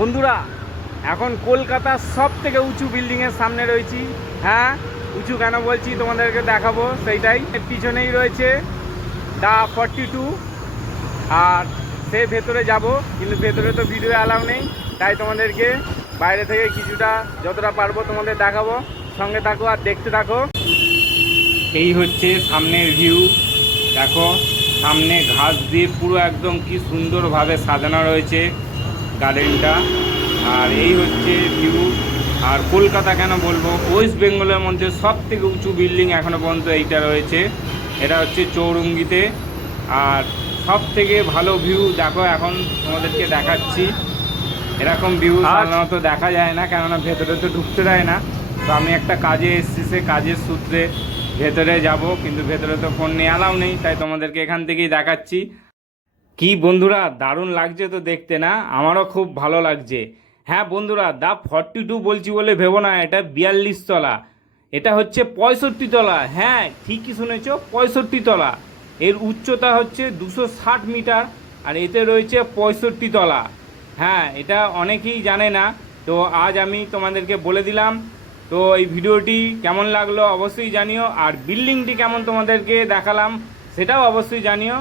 বন্ধুরা, এখন কলকাতার সব থেকে উঁচু বিল্ডিংয়ের সামনে রয়েছি। হ্যাঁ, উঁচু কেন বলছি তোমাদেরকে দেখাবো, সেইটাই। পিছনেই রয়েছে দা 42, আর সে ভেতরে যাব, কিন্তু ভেতরে তো ভিডিও অ্যালাউ নেই, তাই তোমাদেরকে বাইরে থেকে কিছুটা যতটা পারবো তোমাদের দেখাবো। সঙ্গে থাকো আর দেখতে থাকো। এই হচ্ছে সামনের ভিউ। দেখো, সামনে ঘাস দিয়ে পুরো একদম কি সুন্দরভাবে সাজানো রয়েছে গার্ডেনটা। আর এই হচ্ছে ভিউ। আর কলকাতা কেন বলবো, ওয়েস্ট বেঙ্গলের মধ্যে সব থেকে উঁচু বিল্ডিং এখনও পর্যন্ত এইটা রয়েছে। এটা হচ্ছে চৌরঙ্গিতে। আর সব থেকে ভালো ভিউ দেখো, এখন তোমাদেরকে দেখাচ্ছি। এরকম ভিউ সাধারণত দেখা যায় না, কেননা ভেতরে তো ঢুকতে দেয় না। তো আমি একটা কাজে এসেছি, সে কাজের সূত্রে ভেতরে যাব, কিন্তু ভেতরে তো ফোন নিয়ে অ্যালাউ নেই, তাই তোমাদেরকে এখান থেকেই দেখাচ্ছি। কি বন্ধুরা, দারুণ লাগছে তো দেখতে, না? আমারও খুব ভালো লাগছে। হ্যাঁ বন্ধুরা, দা 42 বলছি বলে ভেবো না, এটা 42 তলা। এটা হচ্ছে 65 তলা। হ্যাঁ, ঠিকই শুনেছ, 65 তলা। এর উচ্চতা হচ্ছে 260 মিটার, আর এতে রয়েছে 65 তলা। হ্যাঁ, এটা অনেকেই জানে না, তো আজ আমি তোমাদেরকে বলে দিলাম। তো এই ভিডিওটি কেমন লাগলো অবশ্যই জানিও, আর বিল্ডিংটি কেমন তোমাদেরকে দেখালাম সেটাও অবশ্যই জানিও।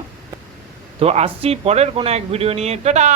তো আসছি পরের কোনো এক ভিডিও নিয়ে। টাটা।